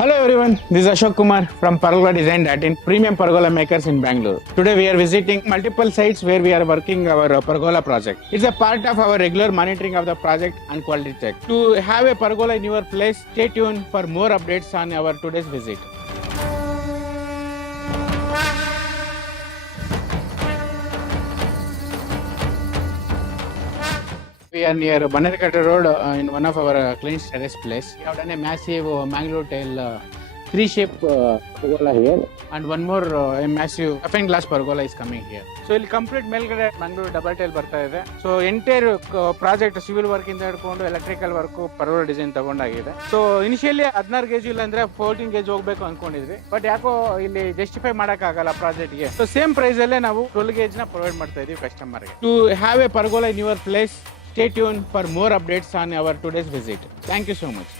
Hello everyone, this is Ashok Kumar from Pergola Design.in, premium pergola makers in Bangalore. Today we are visiting multiple sites where we are working our pergola project. It's a part of our regular monitoring of the project and quality check. To have a pergola in your place, stay tuned for more updates on our today's visit. We are near Bannerkata Road in one of our client's terrace place. We have done a massive mangrove tail three-shape pergola here, and one more a massive affine glass pergola is coming here. So ಇಲ್ಲಿ complete ಮೇಲ್ಗಡೆ Mangaluru double tile ಬರ್ತಾ ಇದೆ. So entire project civil work ಇಂದ ಹಿಡ್ಕೊಂಡು electrical work pergola design ತಗೊಂಡಾಗಿದೆ. So initially 16 gauge ಇಲ್ಲ ಅಂದ್ರೆ 14 gauge ಹೋಗ್ಬೇಕು ಅನ್ಕೊಂಡಿದ್ವಿ, ಬಟ್ ಯಾಕೋ ಇಲ್ಲಿ ಜಸ್ಟಿಫೈ ಮಾಡಕ್ ಆಗಲ್ಲ ಪ್ರಾಜೆಕ್ಟ್ ಗೆ. ಸೊ ಸೇಮ್ ಪ್ರೈಸ್ ಅಲ್ಲೇ ನಾವು 12 ಗೇಜ್ ನ ಪ್ರೊವೈಡ್ ಮಾಡ್ತಾ ಇದೀವಿ ಕಸ್ಟಮರ್ ಗೆ. To have a pergola in your place, stay tuned for more updates on our today's visit. Thank you so much.